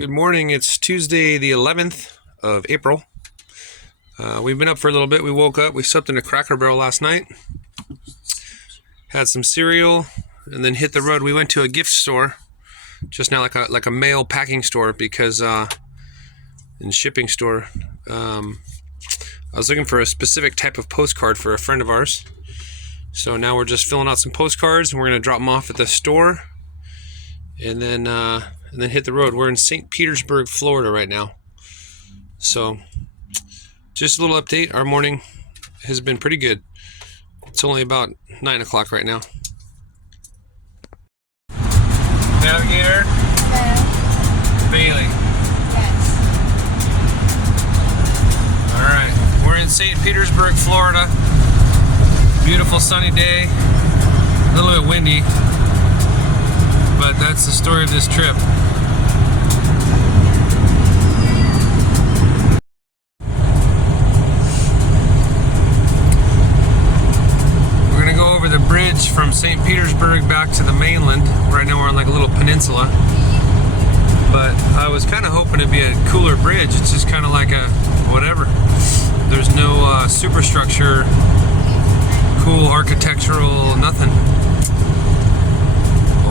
Good morning. It's Tuesday the 11th of April. We've been up for a little bit. We woke up. We slept in a Cracker Barrel last night. Had some cereal and then hit the road. We went to a gift store just now, like a mail packing store because and shipping store. I was looking for a specific type of postcard for a friend of ours. So now we're just filling out some postcards and we're going to drop them off at the store and then hit the road. We're in St Petersburg, Florida right now. So just a little update. Our morning has been pretty good. It's only about 9 o'clock right now. Navigator? No. Bailey. Yes. Alright, we're in St. Petersburg, Florida. Beautiful sunny day. A little bit windy, but that's the story of this trip. We're gonna go over the bridge from St. Petersburg back to the mainland. Right now we're on like a little peninsula, but I was kind of hoping it'd be a cooler bridge. It's just kind of like a whatever. There's no superstructure, cool architectural, nothing.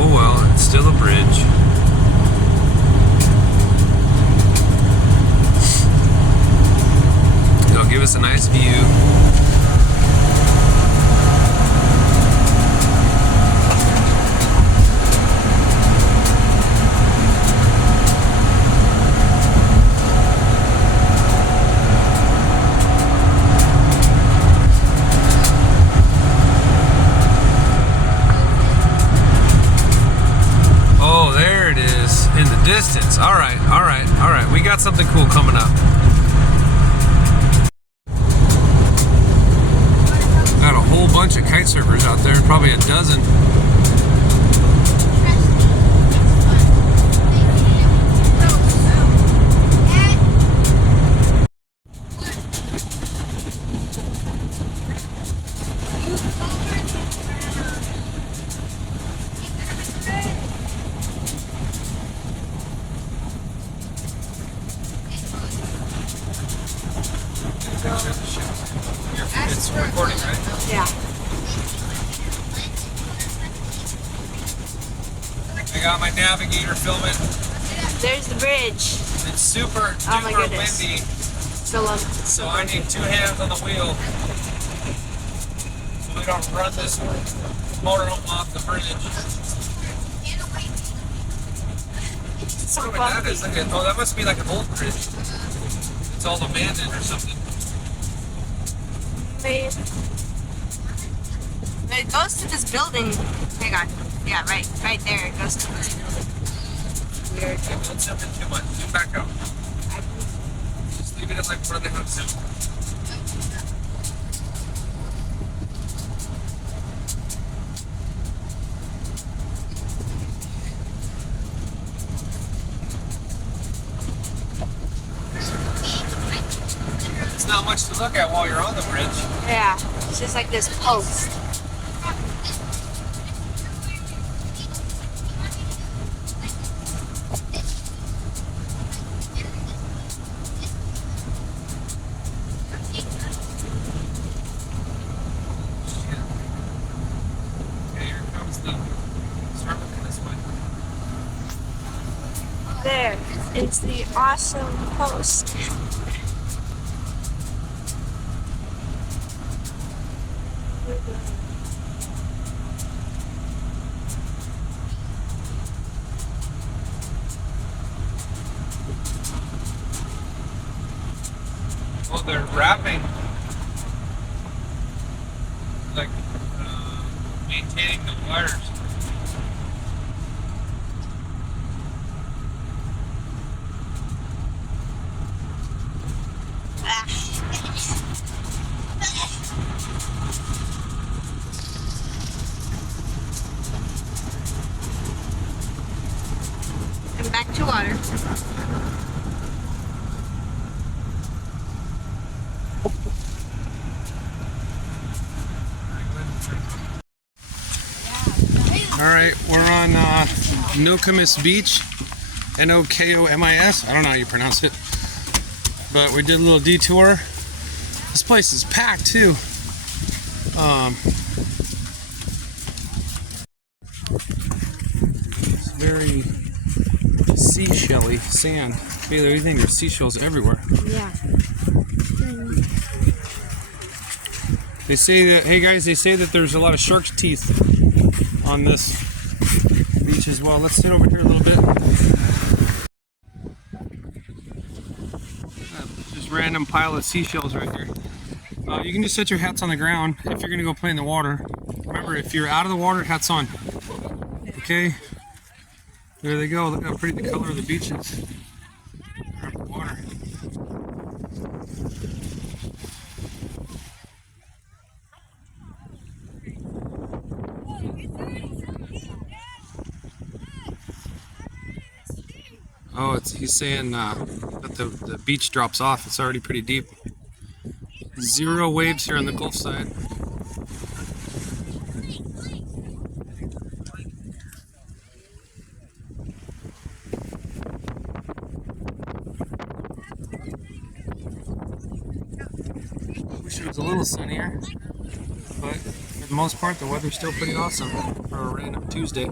Oh well, it's still a bridge. It'll give us a nice view. In the distance. All right. We got something cool coming up. Got a whole bunch of kite surfers out there, probably a dozen. It's recording, right? Yeah. I got my navigator filming. There's the bridge. It's super Oh my duper goodness. windy, So I need 2 hands on the wheel so we don't run this motorhome off the bridge. so What that is? bumpy. Oh, that must be like an old bridge. It's all abandoned or something. It goes to this building. Hang on. Yeah, right there. It goes to this building. Weird. Okay, don't jump in too much. Zoom back out. Just leave it at like where they have zoom. It's not much to look at while you're on the bridge. Yeah. It's just like this post. Okay, here comes the. Start looking this way. There is the awesome post. Oh, they're wrapping, like maintaining the wires. And back to water. All right, we're on Nokomis Beach. Nokomis. I don't know how you pronounce it. But we did a little detour. This place is packed too. It's very seashelly sand. Bailey, what do you think? There's seashells everywhere. Yeah. They say that, hey guys, they say that there's a lot of shark's teeth on this beach as well. Let's sit over here a little bit. Just random pile of seashells right here. You can just set your hats on the ground if you're gonna go play in the water. Remember, if you're out of the water, hats on. Okay, there they go. Look how pretty the color of the beach is. Water. Oh, he's saying that the beach drops off. It's already pretty deep. 0 waves here on the Gulf side. Wish it was a little sunnier, but for the most part, the weather's still pretty awesome for a random Tuesday.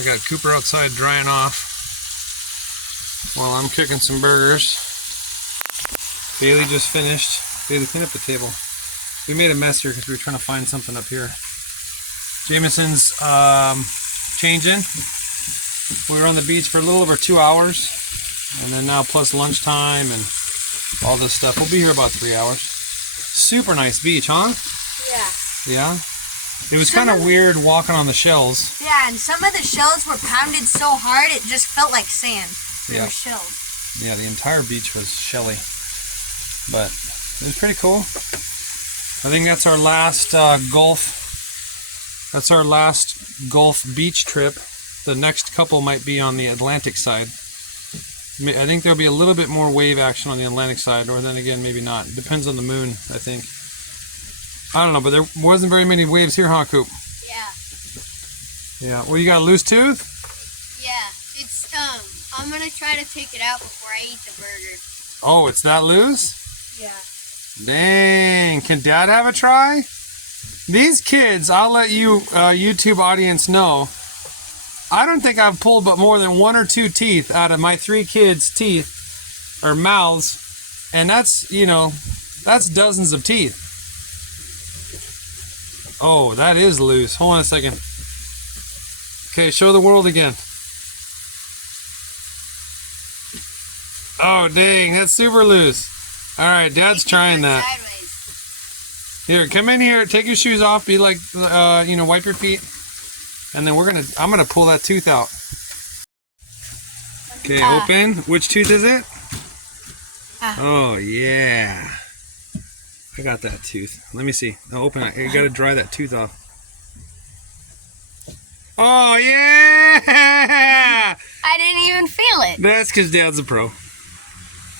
I got Cooper outside drying off while I'm cooking some burgers. Bailey just finished. Bailey, clean up the table. We made a mess here because we were trying to find something up here. Jameson's changing. We were on the beach for a little over 2 hours, and then now plus lunchtime and all this stuff. We'll be here about 3 hours. Super nice beach, huh? Yeah. Yeah? It was kind of weird walking on the shells. Yeah, and some of the shells were pounded so hard it just felt like sand. They were shells. Yeah, the entire beach was shelly. But it was pretty cool. I think that's our last Gulf. That's our last Gulf beach trip. The next couple might be on the Atlantic side. I think there'll be a little bit more wave action on the Atlantic side, or then again, maybe not. It depends on the moon, I think. I don't know, but there wasn't very many waves here, huh, Coop? Yeah. Yeah. Well, you got a loose tooth? Yeah. It's I'm gonna try to take it out before I eat the burger. Oh, it's that loose? Yeah. Dang. Can Dad have a try? These kids, I'll let you YouTube audience know, I don't think I've pulled but more than 1 or 2 teeth out of my 3 kids' teeth or mouths, and that's, you know, that's dozens of teeth. Oh, that is loose. Hold on a second. Okay, show the world again. Oh, dang, that's super loose. All right, Dad's trying that. Here, come in here. Take your shoes off. Be like, you know, wipe your feet. And then I'm gonna pull that tooth out. Okay, open. Which tooth is it? Oh, yeah. I got that tooth. Let me see. I'll open it. You gotta dry that tooth off. Oh, yeah! I didn't even feel it. That's because Dad's a pro.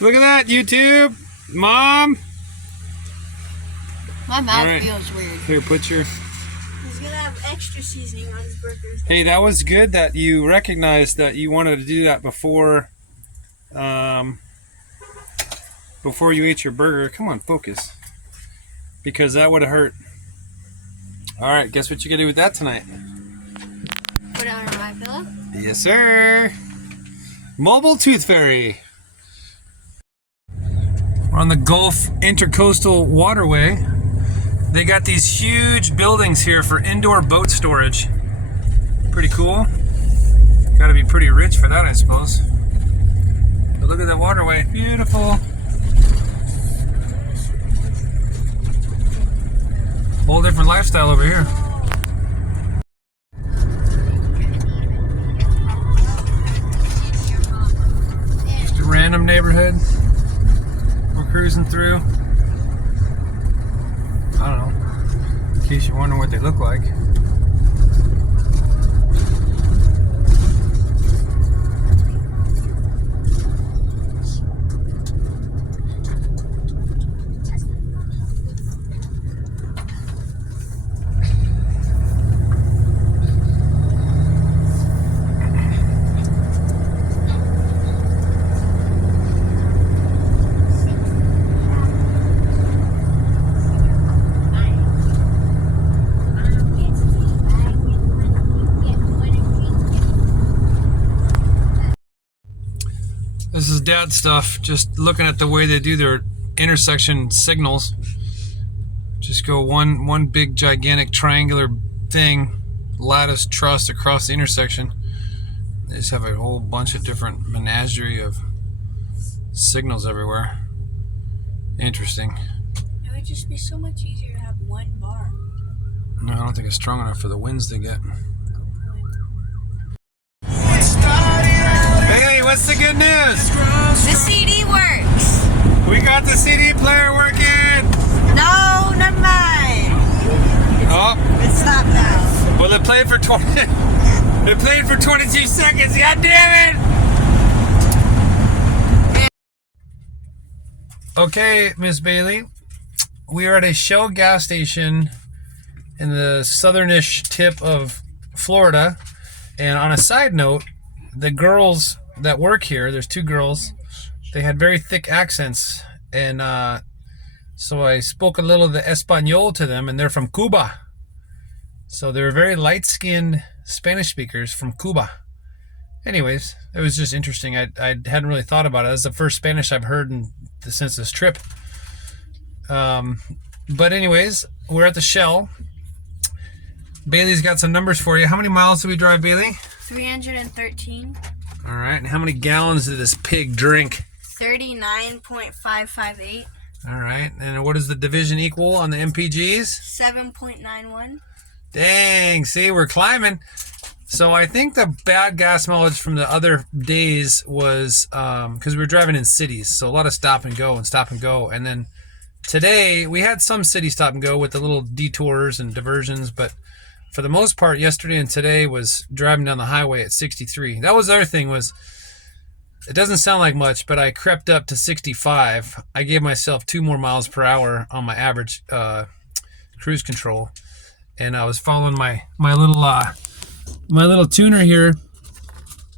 Look at that, YouTube. Mom. My mouth feels weird. Here, put your... He's gonna have extra seasoning on his burgers. Hey, that was good that you recognized that you wanted to do that before you ate your burger. Come on, focus. Because that would have hurt. All right, guess what you're gonna do with that tonight? Put it under my pillow? Yes, sir. Mobile Tooth Fairy. We're on the Gulf Intercoastal Waterway. They got these huge buildings here for indoor boat storage. Pretty cool. Gotta be pretty rich for that, I suppose. But look at that waterway. Beautiful. Whole different lifestyle over here. Just a random neighborhood we're cruising through. I don't know, in case you're wondering what they look like. This is Dad's stuff, just looking at the way they do their intersection signals. Just go one big gigantic triangular thing, lattice truss across the intersection. They just have a whole bunch of different menagerie of signals everywhere. Interesting. It would just be so much easier to have one bar. No, I don't think it's strong enough for the winds to get. Hey, what's the good news? The CD works. We got the CD player working. No, never mind. Oh, It stopped now. well, it played for 20. It played for 22 seconds. God damn it! Okay, Miss Bailey, we are at a Shell gas station in the southernish tip of Florida. And on a side note, the girls that work here, there's 2 girls, they had very thick accents, and so I spoke a little of the Espanol to them, and they're from Cuba. So they were very light-skinned Spanish speakers from Cuba. Anyways, it was just interesting. I hadn't really thought about it. That's the first Spanish I've heard since this trip. But anyways, we're at the Shell. Bailey's got some numbers for you. How many miles did we drive, Bailey? 313. All right, and how many gallons did this pig drink? 39.558. All right, and what does the division equal on the MPGs? 7.91. Dang, see, we're climbing. So I think the bad gas mileage from the other days was because we were driving in cities, so a lot of stop and go. And then today we had some city stop and go with the little detours and diversions, but for the most part, yesterday and today was driving down the highway at 63. That was the other thing was, it doesn't sound like much, but I crept up to 65. I gave myself 2 more miles per hour on my average cruise control, and I was following my little tuner here.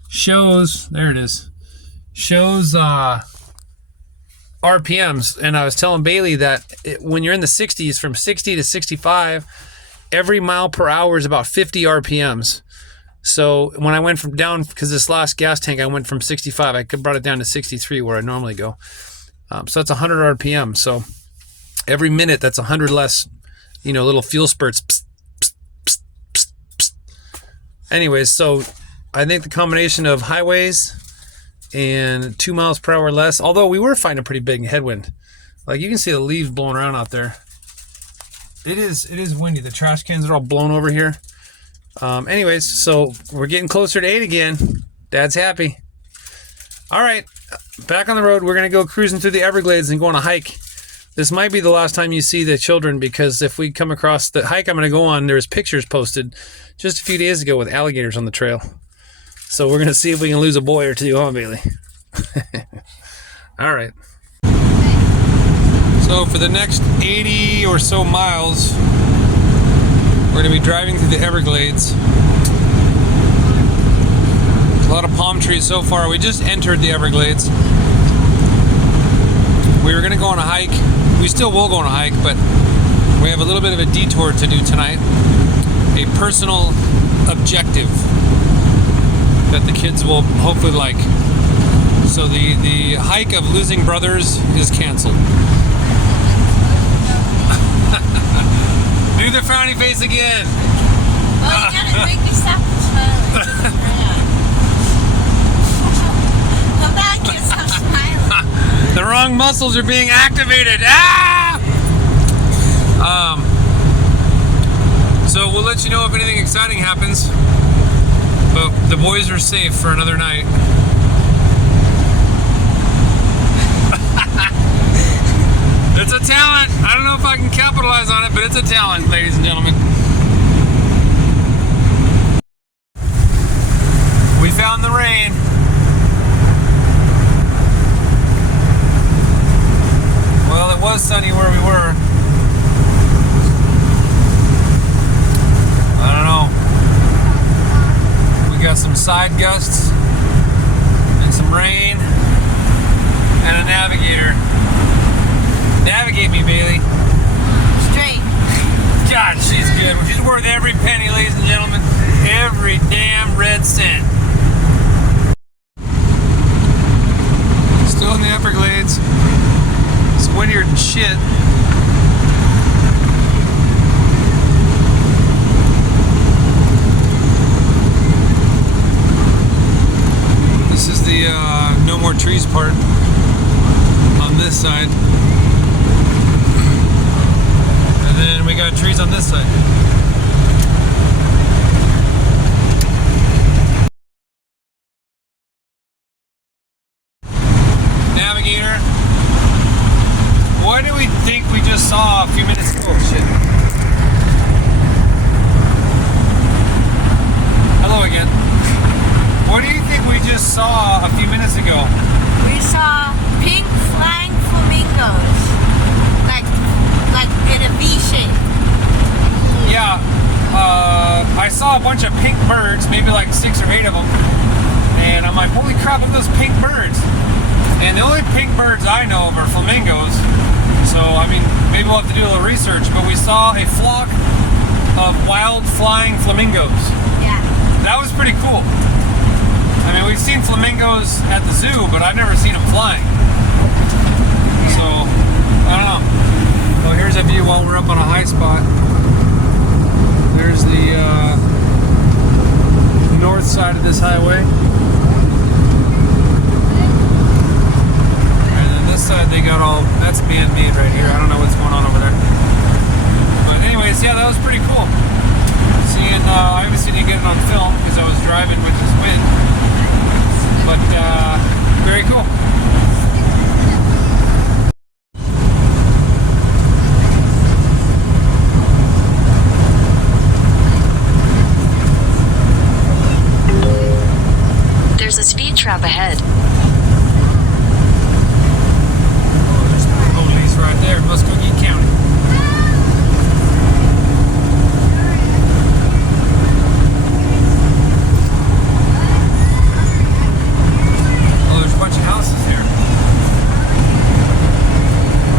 Shows, there it is. Shows RPMs, and I was telling Bailey that when you're in the 60s, from 60 to 65. every mile per hour is about 50 RPMs. So when I went from down, because this last gas tank, I went from 65, I brought it down to 63 where I normally go. So that's 100 RPM. So every minute, that's 100 less, little fuel spurts. Psst, psst, psst, psst, psst. Anyways, so I think the combination of highways and 2 miles per hour less, although we were finding a pretty big headwind. Like you can see the leaves blowing around out there. It is windy. The trash cans are all blown over here. Anyways, so we're getting closer to 8 again. Dad's happy. All right, back on the road. We're going to go cruising through the Everglades and go on a hike. This might be the last time you see the children, because if we come across the hike I'm going to go on, there's pictures posted just a few days ago with alligators on the trail. So we're going to see if we can lose a boy or two, huh, Bailey? All right. So for the next 80 or so miles, we're going to be driving through the Everglades. A lot of palm trees so far. We just entered the Everglades. We were going to go on a hike. We still will go on a hike, but we have a little bit of a detour to do tonight. A personal objective that the kids will hopefully like. So the hike of losing brothers is canceled. Do the frowny face again. Oh, you gotta make me stop smiling. Come back, you stop smiling. The wrong muscles are being activated. Ah! So we'll let you know if anything exciting happens. But the boys are safe for another night. It's a talent. I don't know if I can capitalize on it, but it's a talent, ladies and gentlemen. We found the rain. Well, it was sunny where we were. I don't know. We got some side gusts and some rain and a navigator. Navigate me, Bailey. Straight. God, she's good. She's worth every penny, ladies and gentlemen. Every damn red cent. Still in the Everglades. It's windier than shit. This is the no more trees part on this side. And then we got trees on this side. Navigator. What do we think we just saw a few minutes ago? Oh, shit. Hello again. What do you think we just saw a few minutes ago? We saw pink flying flamingos. Like in a V shape. Yeah. I saw a bunch of pink birds, maybe like 6 or 8 of them. And I'm like, holy crap, look at those pink birds. And the only pink birds I know of are flamingos. So, I mean, maybe we'll have to do a little research. But we saw a flock of wild flying flamingos. Yeah. That was pretty cool. I mean, we've seen flamingos at the zoo, but I've never seen them flying. So, I don't know. Well, here's a view while we're up on a high spot. There's the north side of this highway. And then this side they got all, that's man-made right here. I don't know what's going on over there. But anyways, yeah, that was pretty cool. Seeing, I haven't seen you get it on film because I was driving with this wind. But, very cool. There's a speed trap ahead. Oh, there's the police right there, Muskogee County. Oh, there's a bunch of houses here.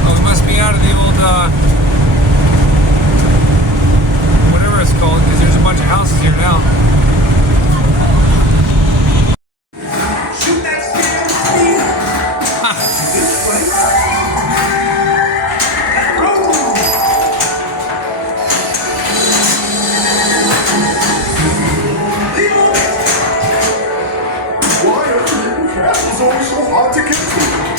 Oh, we must be out of the old, whatever house is here now. It's always so hard to get to.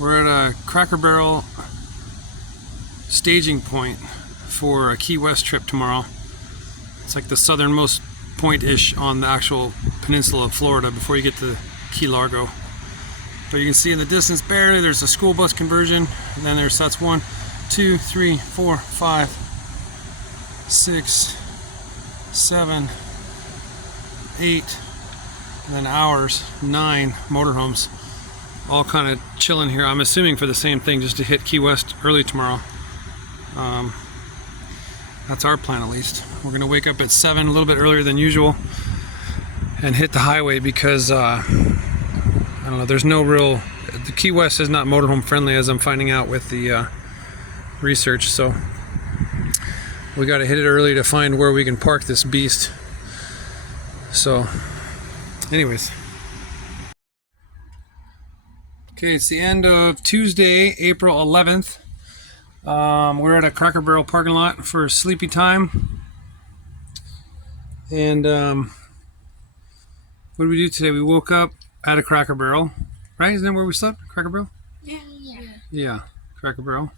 We're at a Cracker Barrel staging point for a Key West trip tomorrow. It's like the southernmost point-ish on the actual peninsula of Florida before you get to Key Largo. But you can see in the distance barely there's a school bus conversion, and then that's 1, 2, 3, 4, 5, 6, 7, 8, and then ours, 9 motorhomes. All kind of chilling here. I'm assuming for the same thing, just to hit Key West early tomorrow. That's our plan at least. We're gonna wake up at 7, a little bit earlier than usual, and hit the highway because I don't know, there's no real, the Key West is not motorhome friendly, as I'm finding out with the research, so we got to hit it early to find where we can park this beast. So anyways, okay, it's the end of Tuesday, April 11th. We're at a Cracker Barrel parking lot for sleepy time. And what did we do today? We woke up at a Cracker Barrel, right? Isn't that where we slept? Cracker Barrel? Yeah, Cracker Barrel.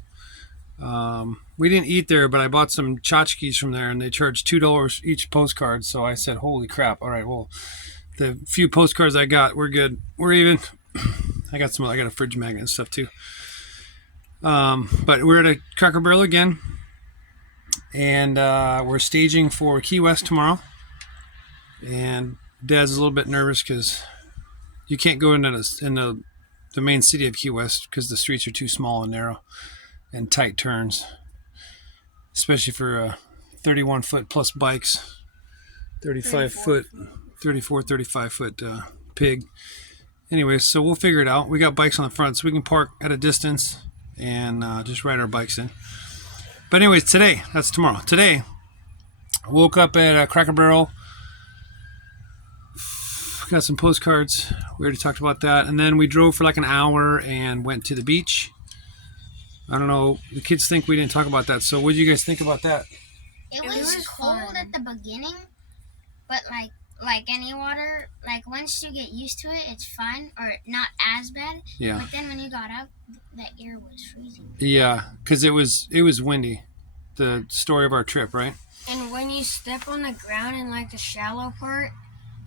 We didn't eat there, but I bought some tchotchkes from there, and they charged $2 each postcard. So I said, holy crap. All right, well, the few postcards I got, we're good. We're even. I got a fridge magnet and stuff too. But we're at a Cracker Barrel again, and we're staging for Key West tomorrow. And Dad's a little bit nervous because you can't go into the main city of Key West because the streets are too small and narrow and tight turns, especially for 31 foot plus bikes, 35 foot, 35 foot pig. Anyway, so we'll figure it out. We got bikes on the front, so we can park at a distance and just ride our bikes in. But anyways, today, that's tomorrow. Today, I woke up at Cracker Barrel. Got some postcards. We already talked about that. And then we drove for like an hour and went to the beach. I don't know. The kids think we didn't talk about that. So what did you guys think about that? It was cold at the beginning, but like any water, like once you get used to it, it's fun or not as bad. Yeah. But then when you got out, the air was freezing. Yeah, because it was windy. The story of our trip, right? And when you step on the ground in like the shallow part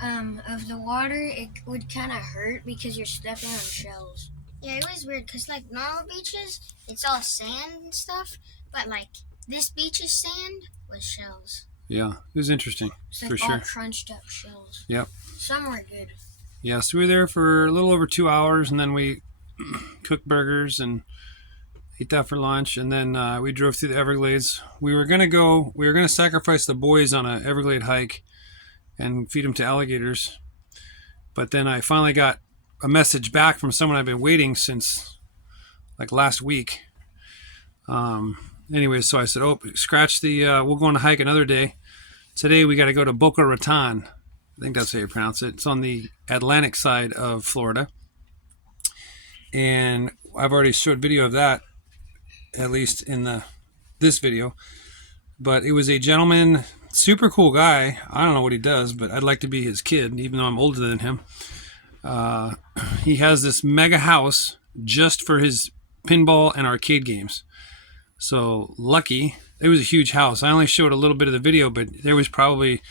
of the water, it would kind of hurt because you're stepping on shells. Yeah, it was weird because like normal beaches, it's all sand and stuff, but like this beach's sand was shells. Yeah, it was interesting, It's for like sure. all crunched up shells. Yep. Some were good. Yeah, so we were there for a little over 2 hours, and then we cooked burgers and ate that for lunch, and then we drove through the Everglades. We were gonna sacrifice the boys on a Everglade hike and feed them to alligators, but then I finally got a message back from someone I've been waiting since like last week. Anyway, so I said, oh, scratch the we'll go on a hike another day. Today we got to go to Boca Raton. I think that's how you pronounce it. It's on the Atlantic side of Florida, and I've already showed video of that, at least in this video. But it was a gentleman, super cool guy. I don't know what he does, but I'd like to be his kid, even though I'm older than him. He has this mega house just for his pinball and arcade games. So lucky. It was a huge house. I only showed a little bit of the video, but there was probably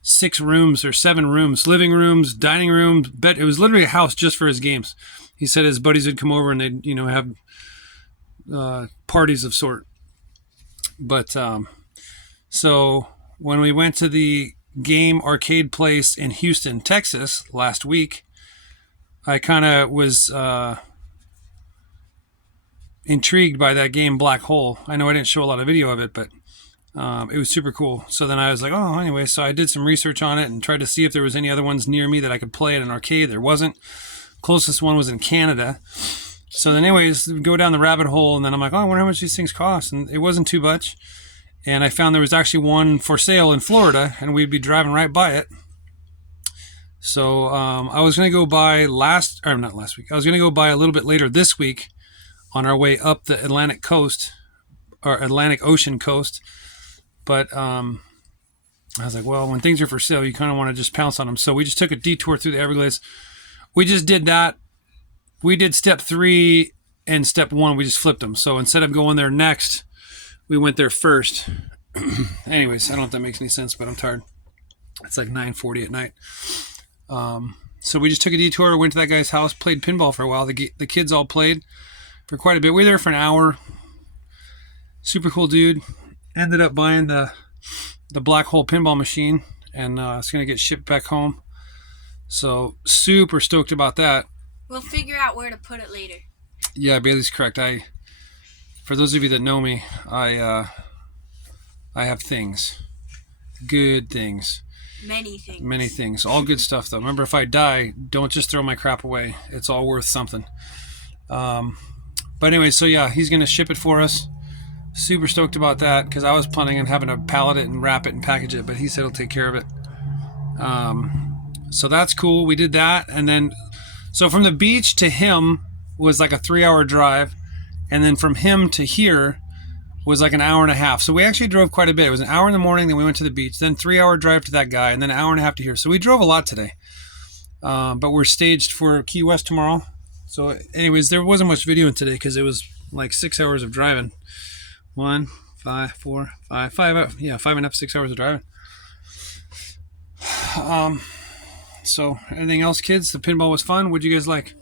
6 rooms or 7 rooms, living rooms, dining rooms, bed. It was literally a house just for his games. He said his buddies would come over and they'd, have parties of sort. But so when we went to the game arcade place in Houston, Texas last week, I kind of was intrigued by that game Black Hole. I know I didn't show a lot of video of it, but it was super cool. So then I was like, oh, anyway, so I did some research on it and tried to see if there was any other ones near me that I could play at an arcade. There wasn't. Closest one was in Canada. So then anyways, go down the rabbit hole, and then I'm like, oh, I wonder how much these things cost. And it wasn't too much. And I found there was actually one for sale in Florida, and we'd be driving right by it. So I was going to go by not last week. I was going to go by a little bit later this week on our way up the Atlantic coast, or Atlantic Ocean coast. But I was like, well, when things are for sale, you kind of want to just pounce on them. So we just took a detour through the Everglades. We just did that. We did step 3 and step 1. We just flipped them. So instead of going there next, we went there first. Anyways, I don't know if that makes any sense, but I'm tired. It's like 9:40 at night. So we just took a detour, went to that guy's house, played pinball for a while. The kids all played for quite a bit. We were there for an hour. Super cool dude. Ended up buying the Black Hole pinball machine, and it's going to get shipped back home. So super stoked about that. We'll figure out where to put it later. Yeah, Bailey's correct. For those of you that know me, I have things. Good things. Many things. Many things. All good stuff, though. Remember, if I die, don't just throw my crap away. It's all worth something. But anyway, so yeah, he's going to ship it for us. Super stoked about that, because I was planning on having to pallet it and wrap it and package it, but he said he'll take care of it. So that's cool. We did that, and then so from the beach to him was like a 3-hour drive, and then from him to here was like an hour and a half. So we actually drove quite a bit. It was an hour in the morning, then we went to the beach, then 3-hour drive to that guy, and then an hour and a half to here. So we drove a lot today. But we're staged for Key West tomorrow. So anyways, there wasn't much video in today because it was like 6 hours of driving. 1, 5, 4, 5, 5, yeah, 5.5, 6 hours of driving. So anything else, kids? The pinball was fun. What'd you guys like?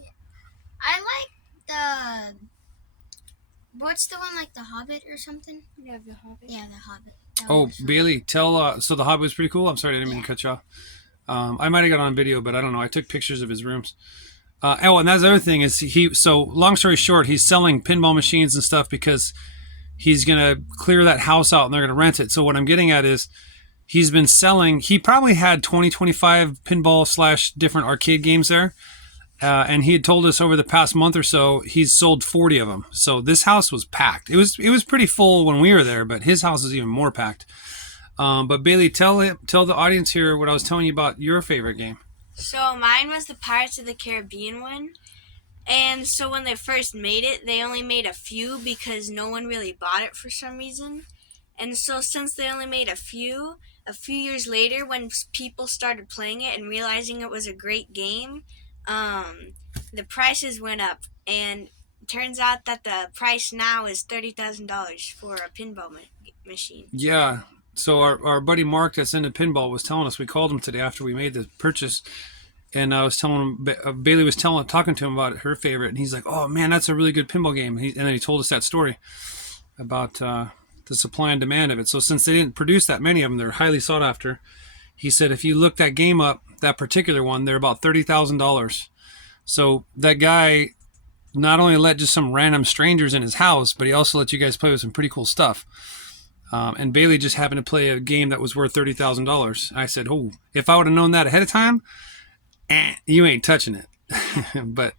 I like what's the one, like the Hobbit or something? Yeah, the Hobbit. Yeah, the Hobbit. Oh, Bailey, tell. So the Hobbit was pretty cool. I'm sorry, I didn't mean to cut you off. I might have got on video, but I don't know. I took pictures of his rooms. And that's the other thing is so long story short, he's selling pinball machines and stuff because he's gonna clear that house out and they're gonna rent it. So what I'm getting at is, he's been selling, he probably had 20-25 pinball / different arcade games there. And he had told us over the past month or so, he's sold 40 of them. So this house was packed. It was pretty full when we were there, but his house is even more packed. But Bailey, tell the audience here what I was telling you about your favorite game. So mine was the Pirates of the Caribbean one. And so when they first made it, they only made a few because no one really bought it for some reason. And so since they only made a few years later, when people started playing it and realizing it was a great game, the prices went up. And it turns out that the price now is $30,000 for a pinball machine. Yeah. So our buddy Mark that's into pinball was telling us, we called him today after we made the purchase, and I was telling him, Bailey was talking to him about her favorite, and he's like, oh man, that's a really good pinball game. And then he told us that story about the supply and demand of it. So since they didn't produce that many of them, they're highly sought after. He said if you look that game up, that particular one, they're about $30,000. So that guy not only let just some random strangers in his house, but he also let you guys play with some pretty cool stuff. And Bailey just happened to play a game that was worth $30,000. I said, oh, if I would have known that ahead of time, you ain't touching it. But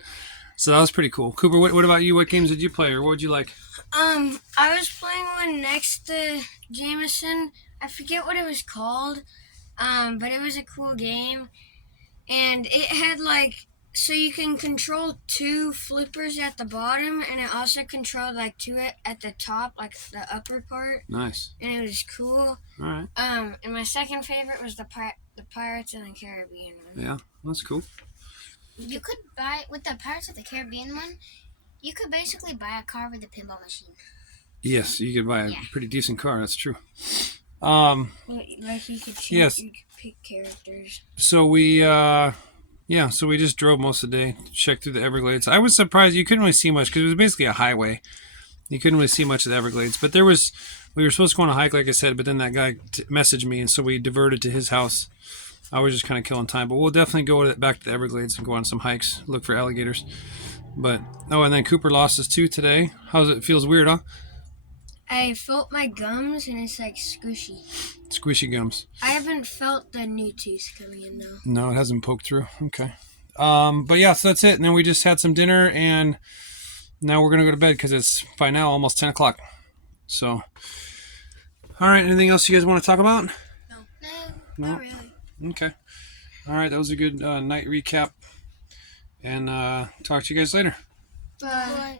so that was pretty cool. Cooper, what about you? What games did you play, or what would you like? I was playing one next to Jameson. I forget what it was called, but it was a cool game. And it had so you can control 2 flippers at the bottom, and it also controlled 2 at the top, the upper part. Nice. And it was cool. All right. And my second favorite was the Pirates of the Caribbean one. Yeah, that's cool. You could buy, with the Pirates of the Caribbean one, you could basically buy a car with a pinball machine. Yes, you could buy a pretty decent car. That's true. You could choose, yes. You could pick characters. So we so we just drove most of the day, checked through the Everglades. I was surprised you couldn't really see much because it was basically a highway. You couldn't really see much of the Everglades, but there was We were supposed to go on a hike, like I said, but then that guy messaged me, and so we diverted to his house. I was just kind of killing time, but we'll definitely go back to the Everglades and go on some hikes, look for alligators. But and then Cooper lost his tooth today. How's it? Feels weird, huh? I felt my gums and it's like squishy. Squishy gums. I haven't felt the new tooth coming in though. No, it hasn't poked through. Okay. But yeah, so that's it. And then we just had some dinner, and now we're gonna go to bed because it's by now almost 10 o'clock. So, all right. Anything else you guys want to talk about? No, not really. Okay. All right. That was a good night recap. And talk to you guys later. Bye.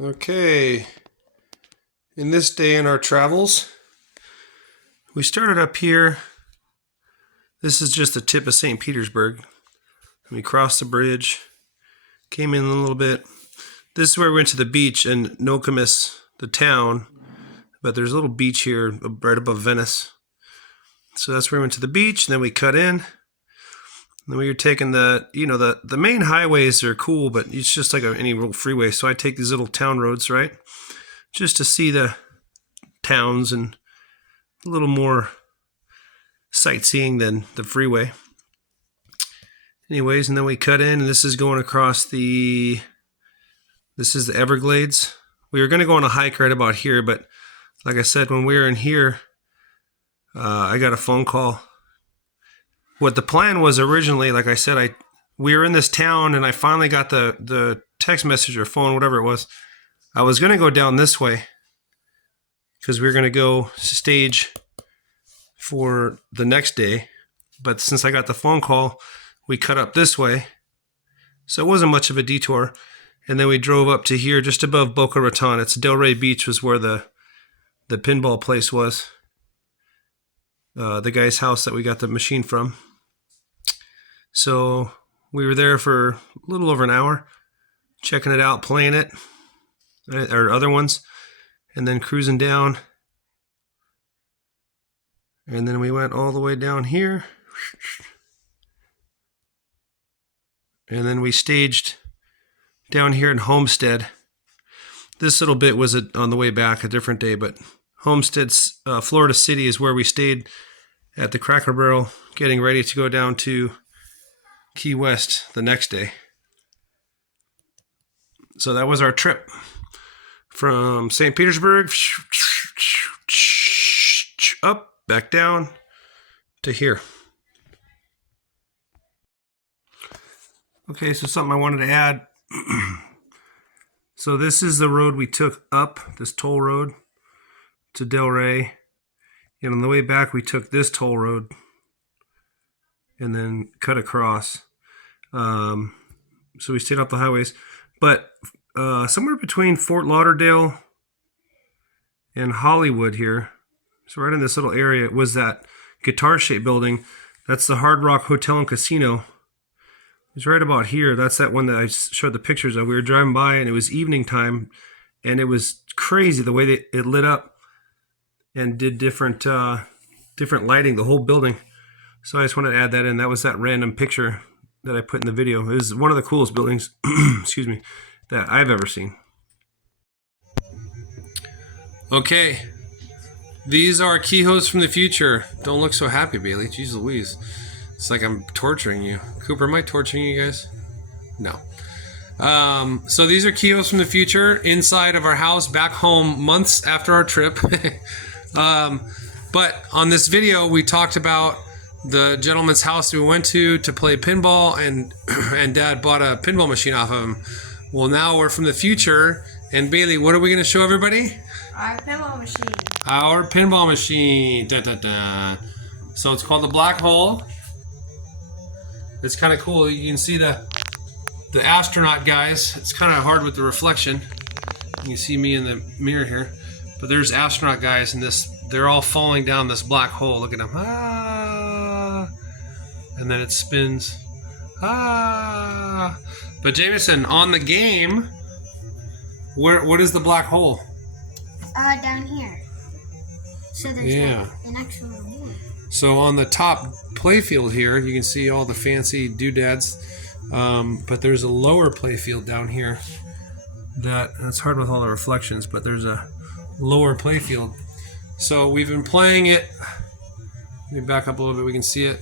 Okay. In this day in our travels, we started up here. This is just the tip of St. Petersburg. We crossed the bridge, came in a little bit. This is where we went to the beach in Nokomis, the town. But there's a little beach here right above Venice. So that's where we went to the beach, and then we cut in. And then we were taking the main highways are cool, but it's just like any real freeway. So I take these little town roads, right? Just to see the towns and a little more sightseeing than the freeway. Anyways, and then we cut in, and this is going across this is the Everglades. We were going to go on a hike right about here, but like I said, when we were in here, I got a phone call. What the plan was originally, like I said, we were in this town, and I finally got the text message or phone, whatever it was. I was going to go down this way because we were going to go stage for the next day. But since I got the phone call, we cut up this way. So it wasn't much of a detour. And then we drove up to here just above Boca Raton. It's Delray Beach was where the pinball place was. The guy's house that we got the machine from. So we were there for a little over an hour, checking it out, playing it, or other ones, and then cruising down. And then we went all the way down here. And then we staged down here in Homestead. This little bit was on the way back, a different day, but Homestead's Florida City is where we stayed at the Cracker Barrel, getting ready to go down to Key West the next day. So that was our trip from St. Petersburg up, back down to here. Okay, so something I wanted to add. So this is the road we took up, this toll road to Delray. And on the way back, we took this toll road and then cut across. So we stayed up the highways. But somewhere between Fort Lauderdale and Hollywood here, so right in this little area, was that guitar-shaped building. That's the Hard Rock Hotel and Casino. It's right about here. That's that one that I showed the pictures of. We were driving by, and it was evening time, and it was crazy the way that it lit up and did different lighting, the whole building. So I just wanted to add that in. That was that random picture that I put in the video. It was one of the coolest buildings, excuse me, that I've ever seen. Okay. These are Keyhoes from the future. Don't look so happy, Bailey. Jeez Louise. It's like I'm torturing you. Cooper, am I torturing you guys? No. So these are Keyhoes from the future inside of our house back home months after our trip. But on this video, we talked about the gentleman's house we went to play pinball, and Dad bought a pinball machine off of him. Well, now we're from the future, and Bailey, what are we going to show everybody? Our pinball machine. Our pinball machine. Da, da, da. So it's called the Black Hole. It's kind of cool. You can see the astronaut guys. It's kind of hard with the reflection. You can see me in the mirror here. But there's astronaut guys in this. They're all falling down this black hole. Look at them. Ah. And then it spins. Ah. But Jameson, on the game, what is the black hole? Down here. So there's like an actual reward. So on the top playfield here, you can see all the fancy doodads. But there's a lower playfield down here that, and it's hard with all the reflections, but there's a lower play field. So we've been playing it. Let me back up a little bit, we can see it.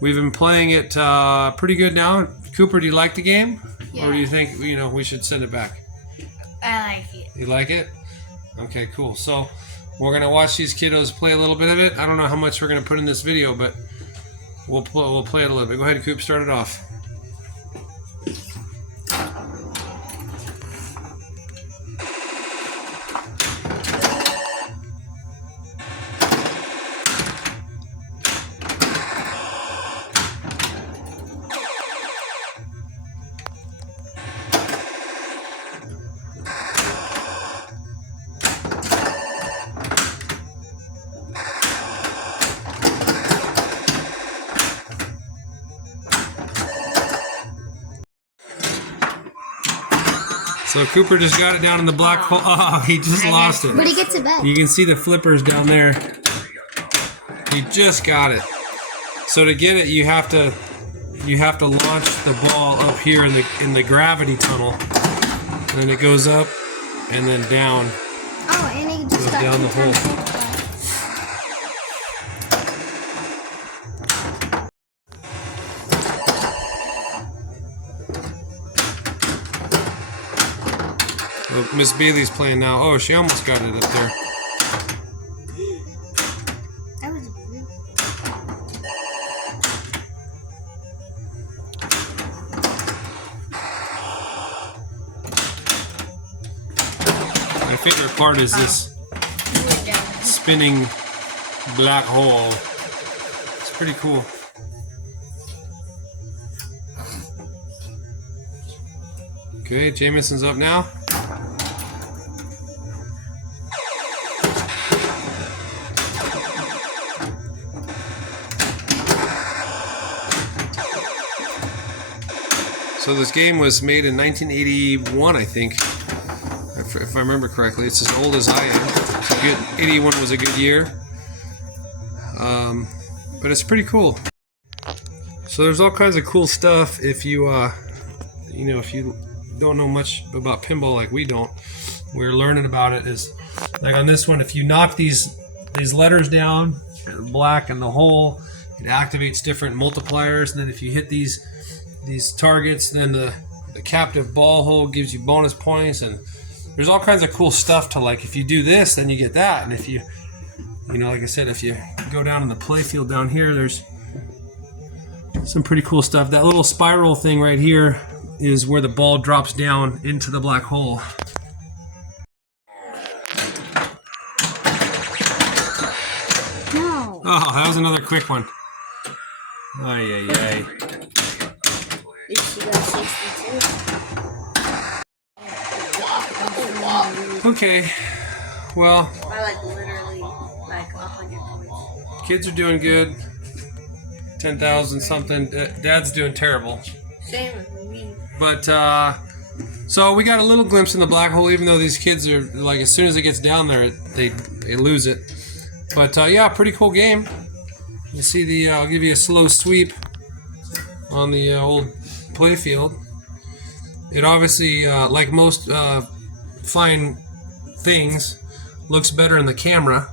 We've been playing it pretty good now. Cooper, do you like the game? Yeah. Or do you think, we should send it back? I like it. You like it? Okay, cool. So we're going to watch these kiddos play a little bit of it. I don't know how much we're going to put in this video, but we'll play it a little bit. Go ahead, Coop, start it off. So Cooper just got it down in the black hole. Oh, he just lost it. But he gets it back. You can see the flippers down there. He just got it. So to get it, you have to launch the ball up here in the gravity tunnel. And then it goes up and then down. Oh, and he just got down the hole. Oh, Miss Bailey's playing now. Oh, she almost got it up there. That was weird. My favorite part is this spinning black hole. It's pretty cool. Okay, Jameson's up now. So this game was made in 1981, I think, if I remember correctly. It's as old as I am. It's a good, 81 was a good year, but it's pretty cool. So there's all kinds of cool stuff if you, if you don't know much about pinball like we don't. We're learning about it. Is like on this one, if you knock these letters down, black and the hole, it activates different multipliers, and then if you hit these targets, then the captive ball hole gives you bonus points, and there's all kinds of cool stuff to, like, if you do this, then you get that. And if you like I said, if you go down in the play field down here, there's some pretty cool stuff. That little spiral thing right here is where the ball drops down into the black hole. No. Oh, that was another quick one. Ay, ay, ay. Okay, well, I like literally like 100 points. kids are doing good. 10,000 something. Dad's doing terrible. Same with me. But so we got a little glimpse in the black hole, even though these kids are like, as soon as it gets down there, they lose it. But yeah, pretty cool game. You see the I'll give you a slow sweep on the old play field. It obviously, like most fine things, looks better in the camera.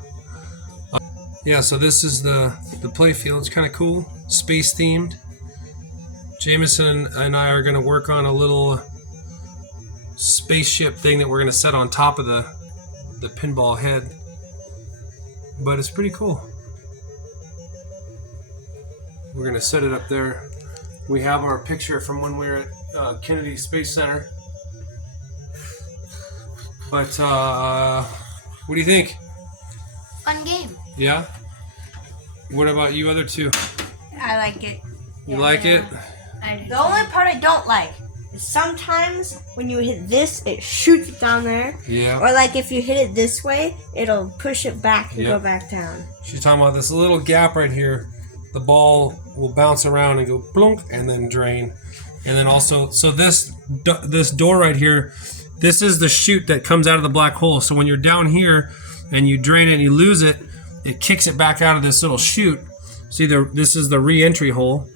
Yeah, so this is the play field. It's kind of cool, space themed. Jameson and I are going to work on a little spaceship thing that we're going to set on top of the pinball head. But it's pretty cool. We're going to set it up there. We have our picture from when we were at Kennedy Space Center. But what do you think? Fun game. Yeah? What about you other two? I like it. You like it? The only part I don't like is sometimes when you hit this, it shoots it down there. Yeah. Or like if you hit it this way, it'll push it back and Yep. go back down. She's talking about this little gap right here. The ball will bounce around and go plunk and then drain. And then also, so this door right here, this is the chute that comes out of the black hole. So when you're down here and you drain it and you lose it, it kicks it back out of this little chute. See, this is the re-entry hole.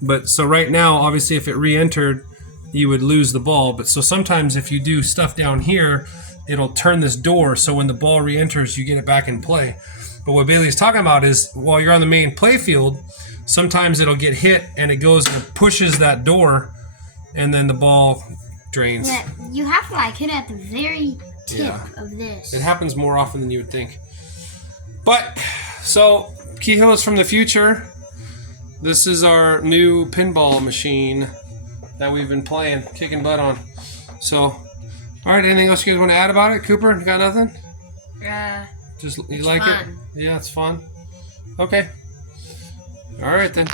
But so right now, obviously, if it re-entered, you would lose the ball. But so sometimes if you do stuff down here, it'll turn this door, so when the ball re-enters, you get it back in play. But what Bailey's talking about is while you're on the main play field, sometimes it'll get hit and it goes and pushes that door, and then the ball drains. But you have to like hit it at the very tip of this. It happens more often than you would think. But, so, Kehoe's from the future. This is our new pinball machine that we've been playing, kicking butt on. So, alright, anything else you guys want to add about it? Cooper, you got nothing? Just, you like fun. it? Yeah, it's fun. Okay. Alright then.